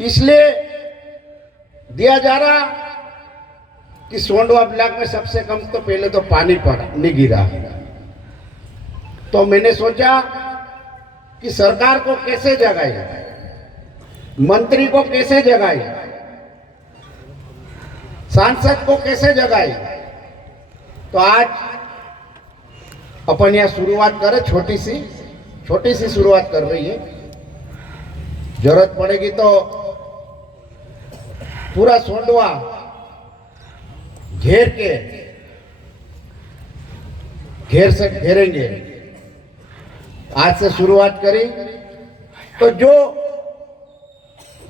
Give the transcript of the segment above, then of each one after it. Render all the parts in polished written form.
इसलिए दिया जा रहा कि सोंडवा ब्लॉक में सबसे कम तो पहले तो पानी नहीं गिरा। तो मैंने सोचा कि सरकार को कैसे जगाए, मंत्री को कैसे जगाए, सांसद को कैसे जगाए। तो आज अपन यहाँ शुरुआत करें, छोटी सी शुरुआत कर रही है। जरूरत पड़ेगी तो पूरा सोंडवा घेर से घेरेंगे। आज से शुरुआत करी तो जो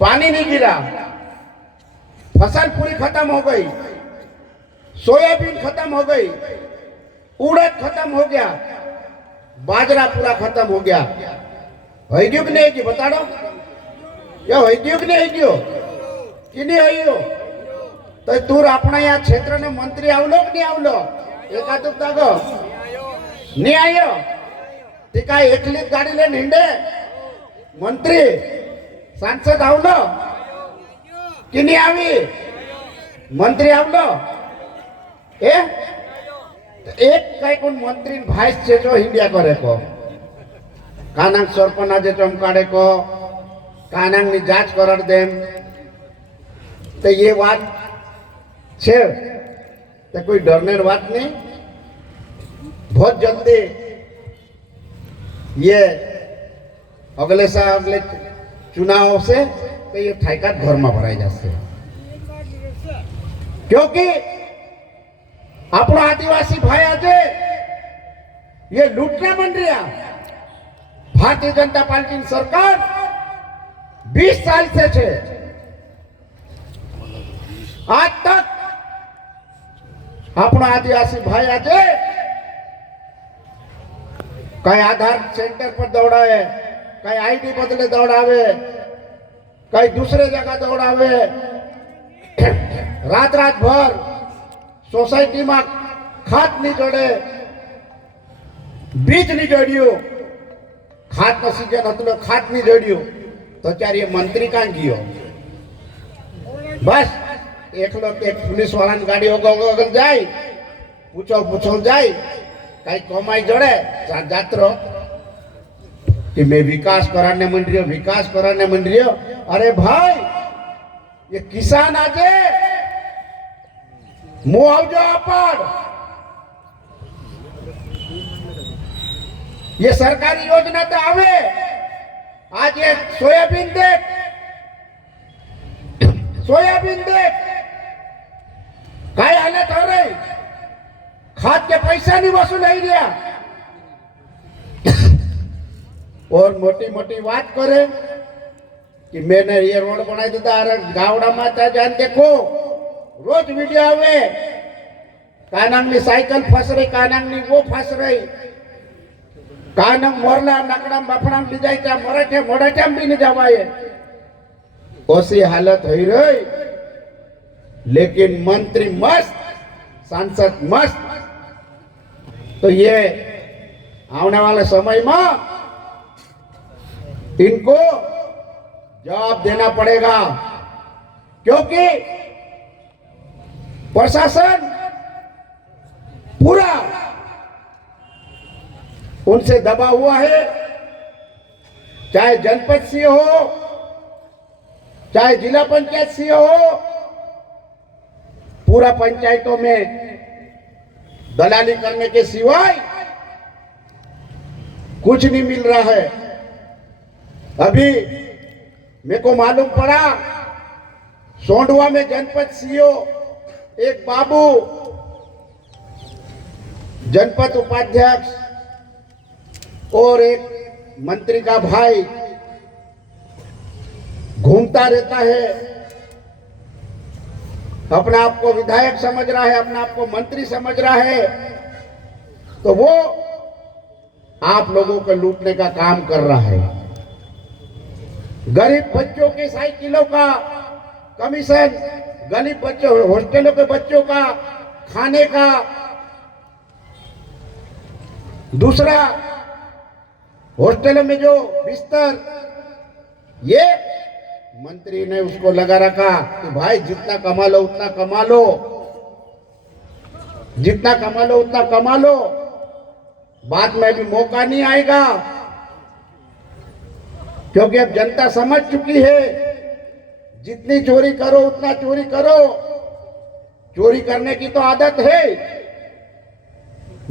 पानी नहीं गिरा, फसल पूरी खत्म हो गई, सोयाबीन खत्म हो गई, उड़द खत्म हो गया, बाजरा पूरा खत्म हो गया। है क्यों नहीं है बता दो, या है क्यों नहीं है कि नहीं है? तो तू अपना यहाँ क्षेत्र ने मंत्री आवलो कि नहीं आवलो? एकादुक दागो नहीं आयो ते काय एकली गाड़ी ले हिंडे मंत्री सांसद आवलो कि नहीं आवी? मंत्री आवलो एक काय कोण मंत्री भाईस छे जो हिंडिया करे को कानांग सरपंच जे चमकाड़े को कानांग नी जांच कराड़ देम। तो ये बात छे तो कोई डरने बात नहीं। बहुत जल्दी ये अगले चुनाव से तो ये ठायकात घर में भराई जासे, क्योंकि अपना आदिवासी भाई आज ये लूटना बन रहा। भारतीय जनता पार्टी सरकार 20 साल से छे, आज तक अपना आदिवासी भाई आज कई आधार सेंटर पर दौड़ाए, कई आईडी बदले दौड़ावे, कई दूसरे जगह दौड़ावे, रात भर सोसायटी में खात नहीं जोड़े, बीज नहीं जोड़ियो, खात का सीजन हतलो खात नहीं जोड़ियो। तो चार ये मंत्री कहाँ गयो? बस एक पुलिस वाला गाड़ी अगल जाए, पूछो जाए, कई कमाई जोड़े जात्रो कि मैं विकास कराने मन रही। अरे भाई ये किसान आजे मुआवजा पर ये सरकारी योजना तो आवे। आज ये सोयाबीन देख काय हालत हो रही, खाद के पैसा नहीं वसूल नहीं दिया। और मोटी मोटी बात करे कि मैंने ये रोड बनाई दिया। अरे गावड़ा माता जान देखो, रोज वीडियो आवे, कानंग ની साइकिल फंस रही, कानंग ની वो फंस रही, कानंग मोरला नकड़ा बफड़ा ली जाए क्या मराठे भी नहीं जवाए। ओसी हालत हो रही। लेकिन मंत्री मस्त, सांसद मस्त। तो ये आने वाले समय में इनको जवाब देना पड़ेगा, क्योंकि प्रशासन पूरा उनसे दबा हुआ है। चाहे जनपद सीओ हो, चाहे जिला पंचायत सीओ हो, पूरा पंचायतों में दलाली करने के सिवाय कुछ नहीं मिल रहा है। अभी मेरे को मालूम पड़ा सोंडवा में जनपद सीओ एक बाबू, जनपद उपाध्यक्ष और एक मंत्री का भाई घूमता रहता है, अपने आप को विधायक समझ रहा है, अपने आप को मंत्री समझ रहा है। तो वो आप लोगों को लूटने का काम कर रहा है। गरीब बच्चों के साइकिलों का कमीशन, गरीब बच्चों हॉस्टलों के बच्चों का खाने का, दूसरा हॉस्टल में जो बिस्तर, ये मंत्री ने उसको लगा रखा कि भाई जितना कमा लो उतना कमा लो, जितना कमा लो उतना कमा लो, बाद में भी मौका नहीं आएगा, क्योंकि अब जनता समझ चुकी है जितनी चोरी करो उतना चोरी करो, चोरी करने की तो आदत है।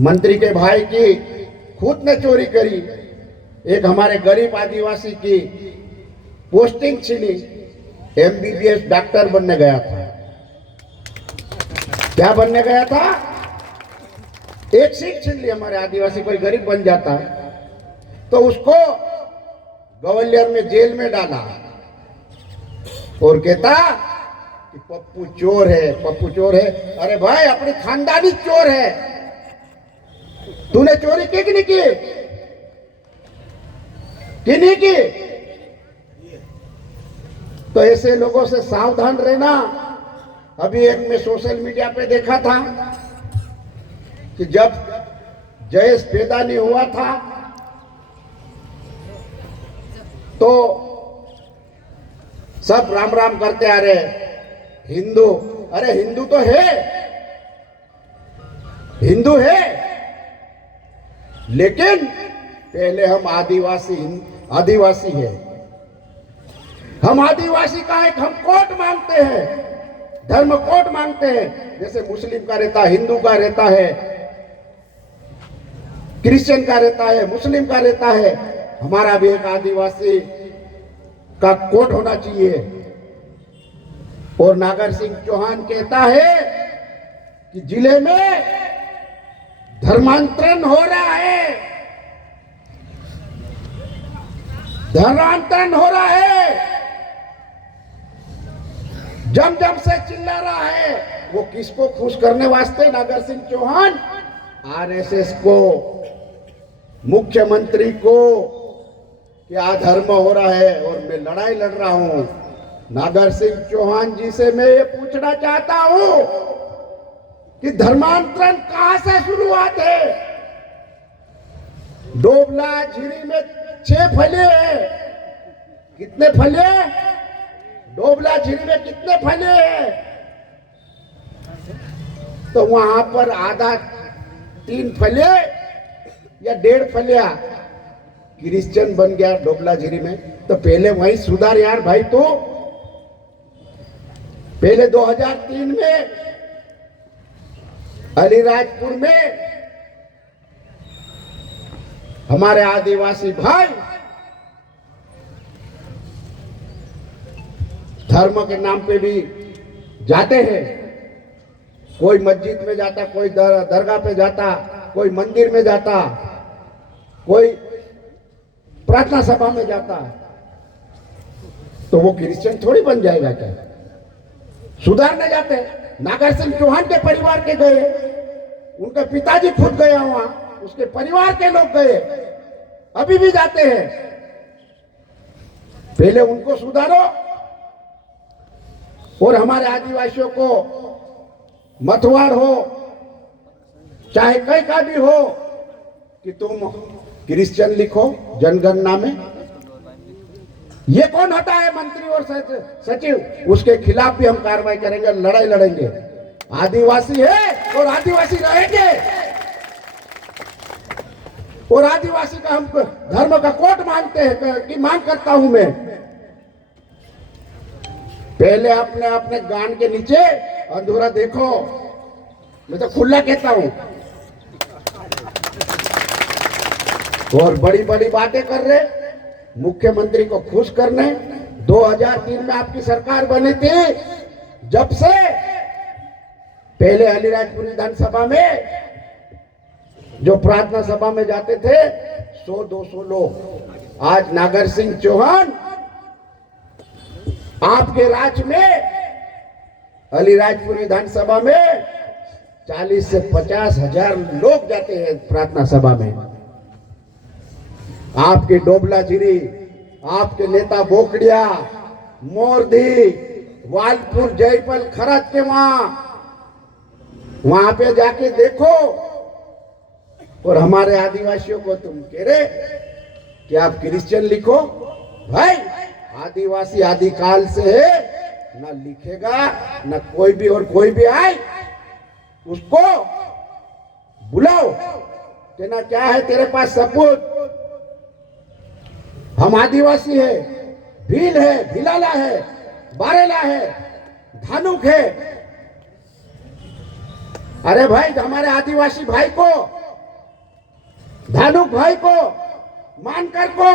मंत्री के भाई की खुद ने चोरी करी, एक हमारे गरीब आदिवासी की पोस्टिंग छीनी, एमबीबीएस डॉक्टर बनने गया था। क्या बनने गया था? एक सीट छीन ली हमारे आदिवासी, कोई गरीब बन जाता तो उसको ग्वालियर में जेल में डाला और कहता कि पप्पू चोर है, पप्पू चोर है। अरे भाई अपनी खानदानी चोर है, तूने चोरी की कि नहीं की? कि नहीं की? तो ऐसे लोगों से सावधान रहना। अभी एक मैं सोशल मीडिया पे देखा था कि जब जयेश पैदा नहीं हुआ था तो सब राम राम करते आ रहे हिंदू। अरे हिंदू तो है, हिंदू है, लेकिन पहले हम आदिवासी है। हम आदिवासी का एक हम कोड मांगते हैं, धर्म कोड मांगते हैं। जैसे मुस्लिम का रहता है, हिंदू का रहता है, क्रिश्चियन का रहता है, मुस्लिम का रहता है, हमारा भी एक आदिवासी का कोड होना चाहिए। और नागर सिंह चौहान कहता है कि जिले में धर्मांतरण हो रहा है, धर्मांतरण हो रहा है, जम जम से चिल्ला रहा है। वो किसको खुश करने वास्ते? नागर सिंह चौहान आरएसएस को, मुख्यमंत्री को, कि अधर्म हो रहा है और मैं लड़ाई लड़ रहा हूं। नागर सिंह चौहान जी से मैं ये पूछना चाहता हूं कि धर्मांतरण कहां से शुरुआत है? डोबला झीरी में 6 फले हैं, कितने फले? डोबला झीरी में कितने फले हैं? तो वहां पर आधा 3 फले या 1.5 फलिया क्रिश्चियन बन गया डोबला झीरी में। तो पहले वहीं सुधार यार भाई। तो पहले 2003 में अलीराजपुर में हमारे आदिवासी भाई धर्म के नाम पे भी जाते हैं। कोई मस्जिद में जाता, कोई दरगाह पे जाता, कोई मंदिर में जाता, कोई प्रार्थना सभा में जाता, तो वो क्रिश्चियन थोड़ी बन जाएगा क्या? सुधारने जाते। नागर सिंह चौहान के परिवार के गए, उनके पिताजी खुद गया वहां, उसके परिवार के लोग गए, अभी भी जाते हैं। पहले उनको सुधारो और हमारे आदिवासियों को, मथुआड़ हो चाहे कहीं का भी हो, कि तुम क्रिश्चियन लिखो जनगणना में। ये कौन हटा है? मंत्री और सचिव। उसके खिलाफ भी हम कार्रवाई करेंगे, लड़ाई लड़ेंगे। आदिवासी है और आदिवासी रहेंगे, और आदिवासी का हम धर्म का कोड मांगते हैं कि मांग करता हूं मैं। पहले अपने अपने गान के नीचे अंधेरा देखो, मैं तो खुला कहता हूं। और बड़ी बड़ी बातें कर रहे, मुख्यमंत्री को खुश करने। 2003 में आपकी सरकार बनी थी, जब से पहले अलीराजपुर विधानसभा में जो प्रार्थना सभा में जाते थे 100-200 लोग, आज नागर सिंह चौहान आपके राज्य में अलीराजपुर विधानसभा में 40 से 50 हजार लोग जाते हैं प्रार्थना सभा में। आपके डोबला झीरी, आपके नेता बोकड़िया, मोरदी, वालपुर, जयपल, खरत के वहां पे जाके देखो। और हमारे आदिवासियों को तुम कह रहे कि आप क्रिश्चियन लिखो। भाई आदिवासी आदिकाल से है, ना लिखेगा ना कोई भी, और कोई भी आए उसको बुलाओ, कहना क्या है तेरे पास सबूत, हम आदिवासी है, भील है, भिलाला है, बारेला है, धानुक है। अरे भाई हमारे आदिवासी भाई को, धानुक भाई को, मानकर को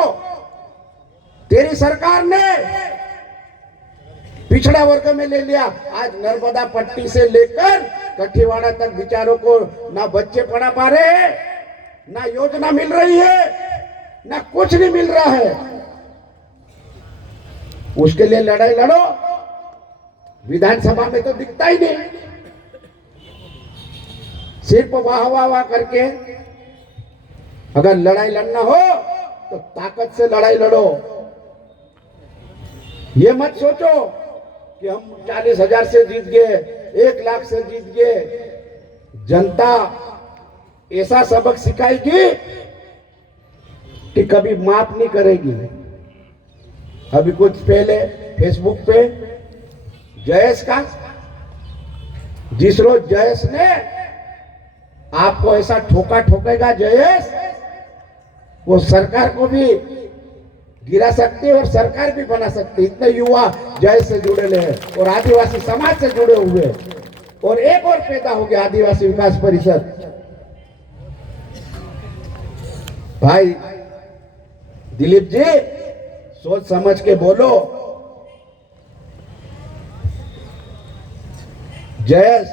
तेरी सरकार ने पिछड़ा वर्ग में ले लिया। आज नर्मदा पट्टी से लेकर कठीवाड़ा तक बेचारों को ना बच्चे पढ़ा पा रहे हैं, ना योजना मिल रही है, ना कुछ नहीं मिल रहा है। उसके लिए लड़ाई लड़ो, विधानसभा में तो दिखता ही नहीं, सिर्फ वाह वाह वाह करके। अगर लड़ाई लड़ना हो तो ताकत से लड़ाई लड़ो। ये मत सोचो कि हम 40,000 से जीत गए, 1 लाख से जीत गए। जनता ऐसा सबक सिखाएगी कि कभी माफ नहीं करेगी। अभी कुछ पहले फेसबुक पे जयेश का, जिस रोज जयेश ने आपको ऐसा ठोकेगा जयेश, वो सरकार को भी गिरा सकती है और सरकार भी बना सकती है। इतने युवा जयेश से जुड़े हैं और आदिवासी समाज से जुड़े हुए, और एक और पैदा हो गया आदिवासी विकास परिषद। भाई दिलीप जी सोच समझ के बोलो। जयेश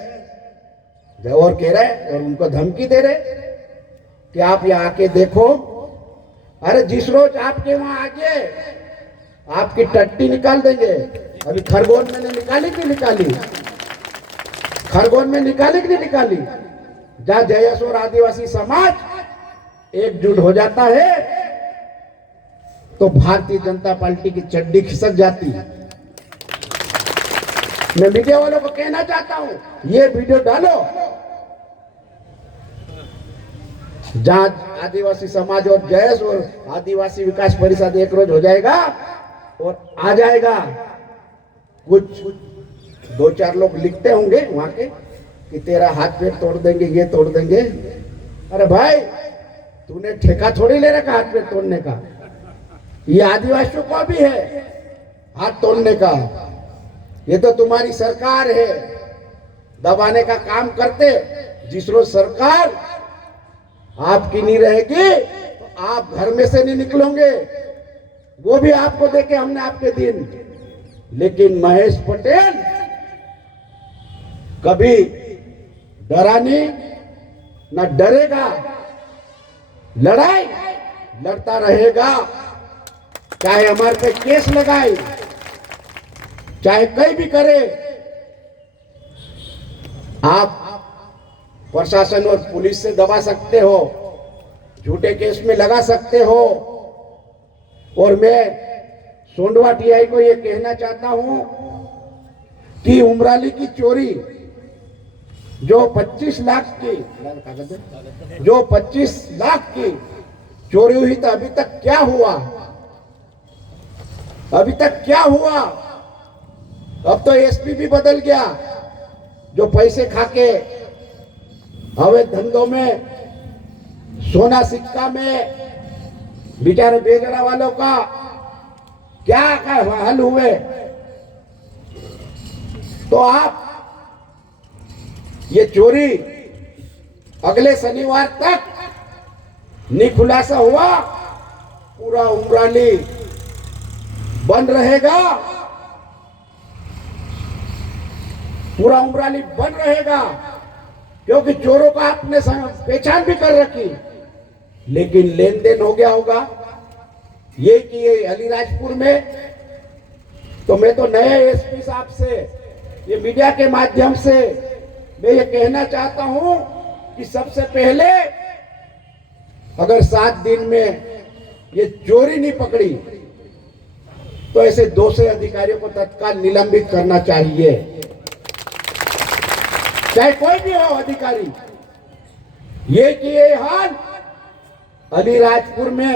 और कह रहे और उनको धमकी दे रहे कि आप यहाँ आके देखो। अरे जिस रोज आपके वहां आगे आपकी टट्टी निकाल देंगे। अभी खरगोन में निकाली कि नहीं निकाली, खरगोन में निकाली कि नहीं निकाली, जहां जयेश और आदिवासी समाज एकजुट हो जाता है तो भारतीय जनता पार्टी की चड्डी खिसक जाती है। मैं मीडिया वालों को कहना चाहता हूं, ये वीडियो डालो, जहां आदिवासी समाज और जयेश और आदिवासी विकास परिषद एक रोज हो जाएगा और आ जाएगा। कुछ 2-4 लोग लिखते होंगे वहां के कि तेरा हाथ पैर तोड़ देंगे, ये तोड़ देंगे। अरे भाई तूने ठेका थोड़ी ले रखा हाथ पैर तोड़ने का, ये आदिवासियों को भी है हाथ तोड़ने का। ये तो तुम्हारी सरकार है, दबाने का काम करते। जिस रोज सरकार आपकी नहीं रहेगी तो आप घर में से नहीं निकलोगे, वो भी आपको देखे हमने आपके दिन। लेकिन महेश पटेल कभी डरा नहीं, ना डरेगा, लड़ाई लड़ता रहेगा। चाहे हमारे पे केस लगाए, चाहे कहीं भी करे। आप प्रशासन और पुलिस से दबा सकते हो, झूठे केस में लगा सकते हो। और मैं सोंडवा टीआई को यह कहना चाहता हूं कि उमराली की चोरी जो 25 लाख की, जो 25 लाख की चोरी हुई, तो अभी तक क्या हुआ, अभी तक क्या हुआ। अब तो एसपी भी बदल गया, जो पैसे खाके अवैध धंधों में, सोना सिक्का में बेचारे बेगड़ा वालों का क्या हल हुए। तो आप ये चोरी अगले शनिवार तक नहीं खुलासा हुआ, पूरा उमराली बंद रहेगा, पूरा उमराली बंद रहेगा। क्योंकि चोरों का आपने पहचान भी कर रखी, लेकिन लेन देन हो गया होगा ये कि ये अलीराजपुर में। तो मैं तो नए एसपी साहब से, ये मीडिया के माध्यम से मैं ये कहना चाहता हूं कि सबसे पहले अगर 7 दिन में ये चोरी नहीं पकड़ी तो ऐसे 200 अधिकारियों को तत्काल निलंबित करना चाहिए, चाहे कोई भी हो अधिकारी। ये कि ये हाल अलीराजपुर में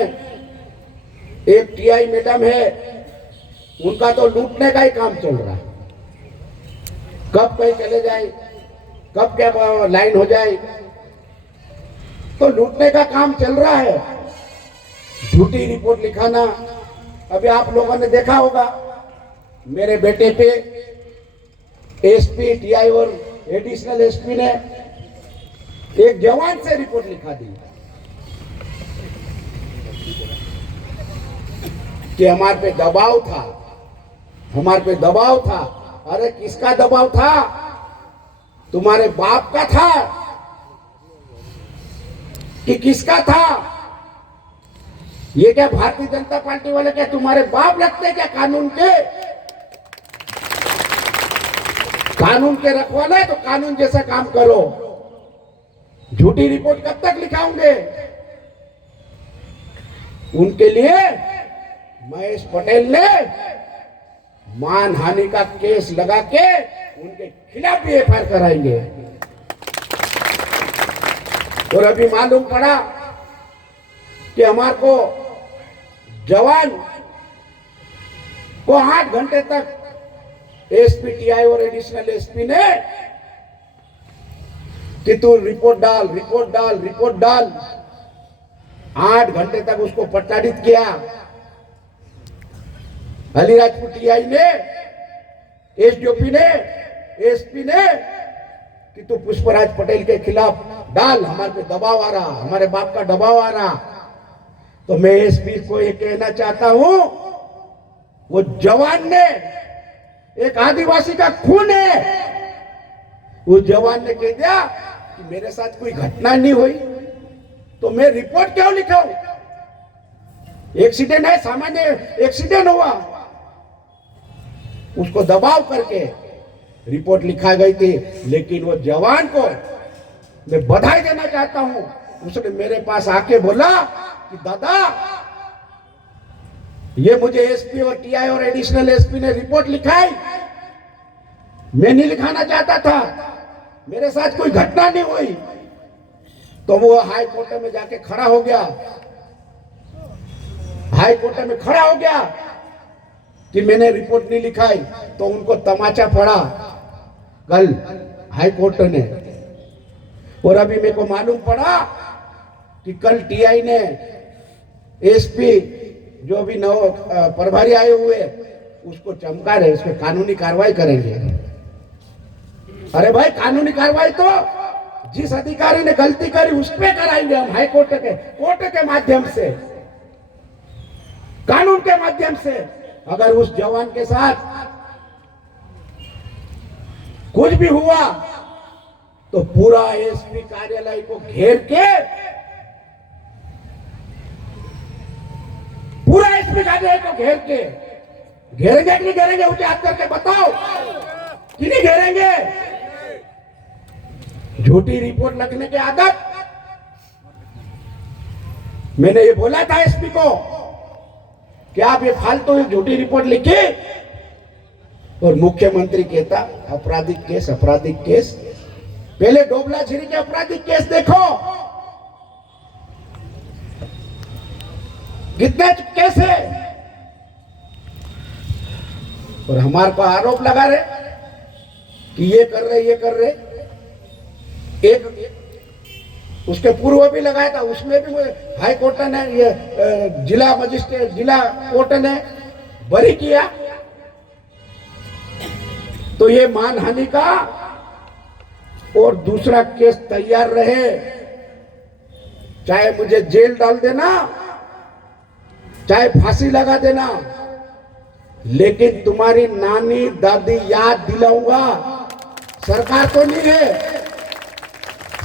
एक टीआई मैडम है, उनका तो लूटने का ही काम चल रहा है। कब कहीं चले जाए, कब क्या लाइन हो जाए, तो लूटने का काम चल रहा है। झूठी रिपोर्ट लिखाना, अभी आप लोगों ने देखा होगा मेरे बेटे पे एसपी, टीआई और एडिशनल एसपी ने एक जवान से रिपोर्ट लिखा दी कि हमारे पे दबाव था, हमारे पे दबाव था। अरे किसका दबाव था? तुम्हारे बाप का था कि किसका था? ये क्या भारतीय जनता पार्टी वाले क्या तुम्हारे बाप लगते क्या कानून के? कानून के रखवाले तो कानून जैसा काम करो। झूठी रिपोर्ट कब तक लिखाओगे? उनके लिए महेश पटेल ने मानहानि का केस लगा के उनके खिलाफ भी एफआईआर कराएंगे। और अभी मालूम पड़ा कि हमारे को जवान को 8 घंटे तक एसपी, टीआई और एडिशनल एसपी ने कि तू रिपोर्ट डाल, रिपोर्ट डाल, रिपोर्ट डाल, 8 घंटे तक उसको प्रताड़ित किया। अलीराजपुर टीआई ने, एसडीओपी ने, एसपी ने कि तू पुष्पराज पटेल के खिलाफ डाल, हमारे पे दबाव आ रहा, हमारे बाप का दबाव आ रहा। तो मैं एसपी को ये कहना चाहता हूं, वो जवान ने, एक आदिवासी का खून है, उस जवान ने कह दिया कि मेरे साथ कोई घटना नहीं हुई तो मैं रिपोर्ट क्यों लिखाऊं? एक्सीडेंट है, सामान्य एक्सीडेंट हुआ, उसको दबाव करके रिपोर्ट लिखा गई थी। लेकिन वो जवान को मैं बधाई देना चाहता हूं, उसने मेरे पास आके बोला कि दादा ये मुझे एसपी और टीआई और एडिशनल एसपी ने रिपोर्ट लिखाई, मैं नहीं लिखाना चाहता था, मेरे साथ कोई घटना नहीं हुई। तो वो हाई कोर्ट में जाके खड़ा हो गया, हाई कोर्ट में खड़ा हो गया कि मैंने रिपोर्ट नहीं लिखाई। तो उनको तमाचा पड़ा कल हाई कोर्ट ने। और अभी मेरे को मालूम पड़ा कि कल टीआई ने एसपी जो अभी नव प्रभारी आए हुए उसको चमका रहे, उस पर कानूनी कार्रवाई करेंगे। अरे भाई कानूनी कार्रवाई तो जिस अधिकारी ने गलती करी उस पर कराएंगे हम, हाई कोर्ट के माध्यम से, कानून के माध्यम से। अगर उस जवान के साथ कुछ भी हुआ तो पूरा एसपी कार्यालय को घेर के, पूरा एसपी कार्यालय को घेर के, घेरेंगे कि नहीं घेरेंगे? उसे हाथ करके बताओ कि नहीं घेरेंगे? झूठी रिपोर्ट लिखने की आदत, मैंने ये बोला था एसपी को कि आप ये फालतू झूठी रिपोर्ट लिखी, और मुख्यमंत्री कहता आपराधिक केस, आपराधिक केस। पहले डोबला झीरी के आपराधिक केस देखो, कितने केस है। और हमारे को आरोप लगा रहे कि ये कर रहे, ये कर रहे। एक उसके पूर्व भी लगाया था, उसमें भी हाई कोर्ट ने, ये जिला मजिस्ट्रेट, जिला कोर्ट ने बरी किया। तो ये मानहानि का और दूसरा केस तैयार रहे, चाहे मुझे जेल डाल देना, चाहे फांसी लगा देना, लेकिन तुम्हारी नानी दादी याद दिलाऊंगा। सरकार तो नहीं है,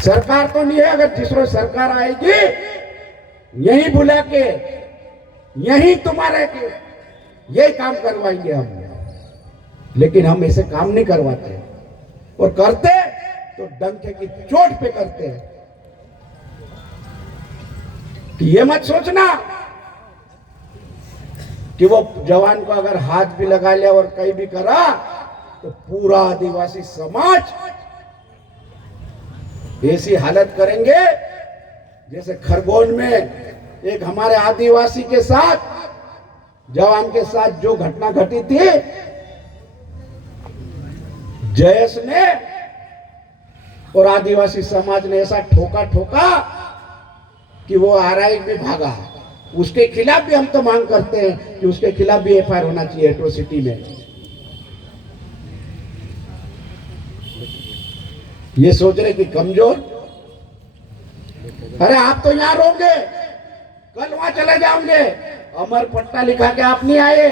सरकार तो नहीं है। अगर तीसरी सरकार आएगी यही बुला के यही तुम्हारे के यही काम करवाएंगे हम, लेकिन हम ऐसे काम नहीं करवाते, और करते तो डंके की चोट पे करते हैं। कि ये मत सोचना कि वो जवान को अगर हाथ भी लगा लिया और कहीं भी करा तो पूरा आदिवासी समाज ऐसी हालत करेंगे जैसे खरगोन में एक हमारे आदिवासी के साथ जवान के साथ जो घटना घटी थी, जयेश ने और आदिवासी समाज ने ऐसा ठोका कि वो आरआई में भागा। उसके खिलाफ भी हम तो मांग करते हैं कि उसके खिलाफ भी एफआईआर होना चाहिए एट्रोसिटी में। ये सोच रहे कि कमजोर, अरे आप तो यहां रहोगे, कल वहां चले जाओगे। अमर पट्टा लिखा के आप नहीं आए,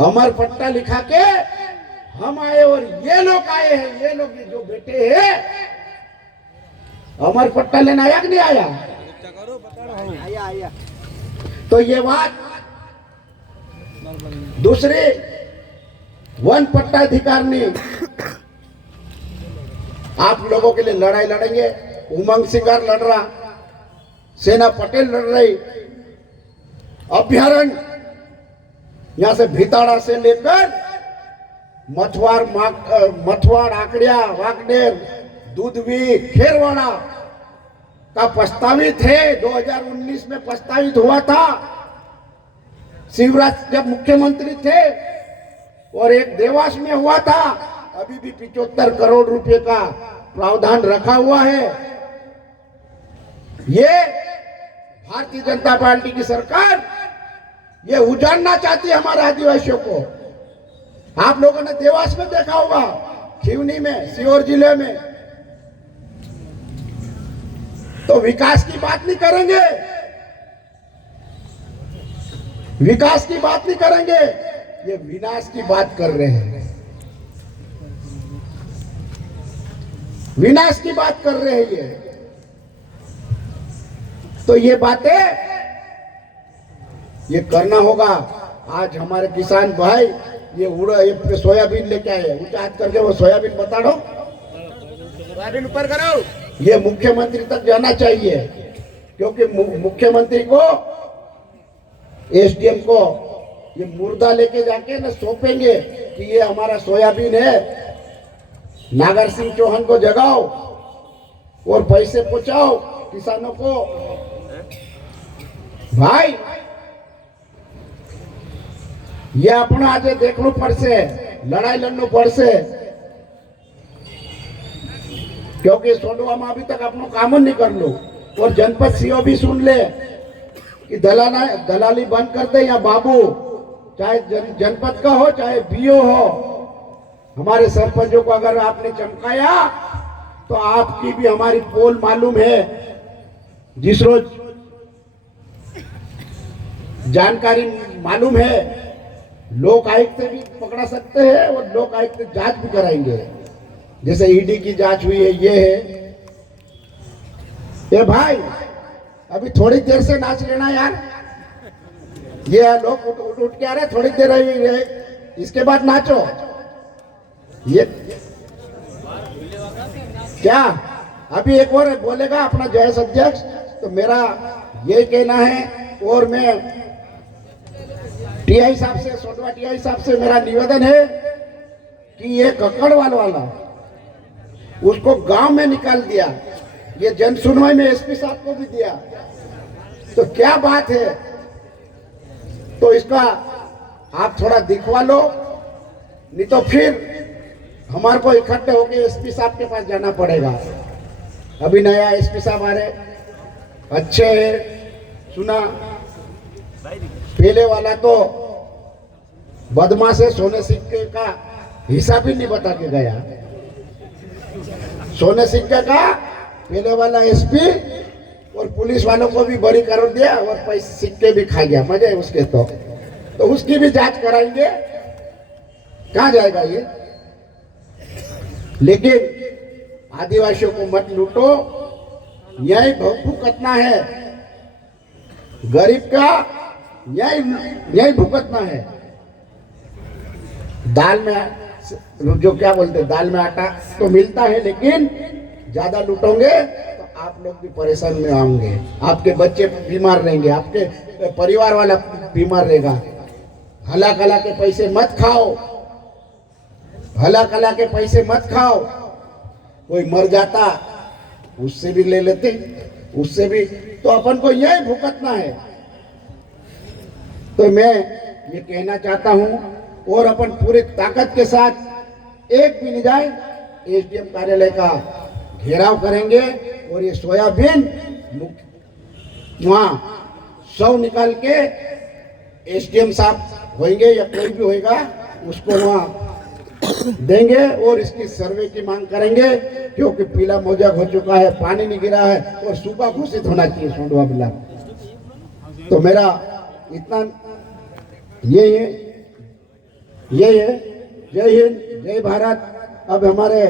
अमर पट्टा लिखा के हम आए और ये लोग आए हैं। ये लोग जो बेटे हैं, अमर पट्टा लेना आया कि नहीं आया? आया। तो ये बात दूसरे वन पट्टा अधिकार ने आप लोगों के लिए लड़ाई लड़ेंगे। उमंग सिंगार लड़ रहा, सेना पटेल लड़ रही, अभ्यारण्य यहां से भिताड़ा से लेकर मथवाड़, आकड़िया, वागडेर, दूधवी, खेरवाड़ा का प्रस्तावित है। 2019 में प्रस्तावित हुआ था, शिवराज जब मुख्यमंत्री थे, और एक देवास में हुआ था। अभी भी 75 करोड़ रुपए का प्रावधान रखा हुआ है। ये भारतीय जनता पार्टी की सरकार ये उजाड़ना चाहती है हमारे आदिवासियों को। आप लोगों ने देवास में देखा होगा, खिवनी में, सीहोर जिले में। तो विकास की बात नहीं करेंगे, विकास की बात नहीं करेंगे, ये विनाश की बात कर रहे हैं, विनाश की बात कर रहे हैं ये। तो ये बातें ये करना होगा। आज हमारे किसान भाई ये सोयाबीन लेके आए, ऊंचा हाथ करके वो सोयाबीन बता दो, सोयाबीन ऊपर करो। ये मुख्यमंत्री तक जाना चाहिए, क्योंकि मुख्यमंत्री को, एसडीएम को ये मुर्दा लेके जाके न सौंपेंगे कि ये हमारा सोयाबीन है। नागर सिंह चौहान को जगाओ और पैसे पहुंचाओ किसानों को। भाई ये अपना आज देखना पड़से, लड़ाई लड़ना पड़से, क्योंकि सोडवा में अभी तक अपना काम नहीं कर लो। और जनपद सीओ भी सुन ले कि दलाली बंद कर दे, या बाबू चाहे जनपद का हो चाहे बीओ हो, हमारे सरपंचों को अगर आपने चमकाया तो आपकी भी हमारी पोल मालूम है। जिस रोज जानकारी मालूम है, लोक आयुक्त से भी पकड़ा सकते हैं और लोक आयुक्त जांच भी कराएंगे, जैसे ईडी की जांच हुई है। ये है ये भाई, अभी थोड़ी देर से नाच लेना यार। ये लोग उठ के आ रहे, थोड़ी देर रही, इसके बाद नाचो। ये क्या अभी एक और बोलेगा अपना जयेश अध्यक्ष। तो मेरा ये कहना है, और मैं टीआई साहब से, सोडवा टीआई साहब से मेरा निवेदन है कि ये ककड़वाल वाला उसको गांव में निकाल दिया, ये जन सुनवाई में एसपी साहब को भी दिया, तो क्या बात है। तो इसका आप थोड़ा दिखवा लो, नहीं तो फिर हमारे को इकट्ठे होकर एसपी साहब के पास जाना पड़ेगा। अभी नया एसपी साहब आ रहे, अच्छे है, सुना। पहले वाला तो बदमाश है, सोने सिक्के का हिसाब भी नहीं बता के गया। सोने सिक्के का पहले वाला एसपी और पुलिस वालों को भी बरी कर दिया और पैसे सिक्के भी खा गया, मजे उसके। तो उसकी भी जांच कराएंगे, कहां जाएगा ये। लेकिन आदिवासियों को मत लूटो, यही भुगतना है, गरीब का यही भुगतना है। दाल में जो क्या बोलते हैं, दाल में आटा तो मिलता है, लेकिन ज्यादा लूटोगे तो आप लोग भी परेशान में आएंगे, आपके बच्चे बीमार रहेंगे, आपके परिवार वाला बीमार रहेगा। हला कला के पैसे मत खाओ, हला कला के पैसे मत खाओ। कोई मर जाता उससे भी ले लेते, उससे भी। तो अपन को यही भुगतना है। तो मैं ये कहना चाहता हूँ और अपन पूरी ताकत के साथ एक भी नहीं जाए एसडीएम कार्यालय का घेराव करेंगे और ये सोयाबीन वहाँ सौ निकाल के एसडीएम साहब होंगे या कोई भी होएगा उसको वहाँ देंगे और इसकी सर्वे की मांग करेंगे, क्योंकि पीला मोजा हो चुका है, पानी नहीं गिरा है और सूखा घोषित होना चाहिए सोंडवा बिला। तो मेरा इतना ये है। जय हिंद, जय भारत। अब हमारे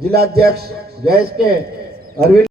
जिलाध्यक्ष जयेश के अरविंद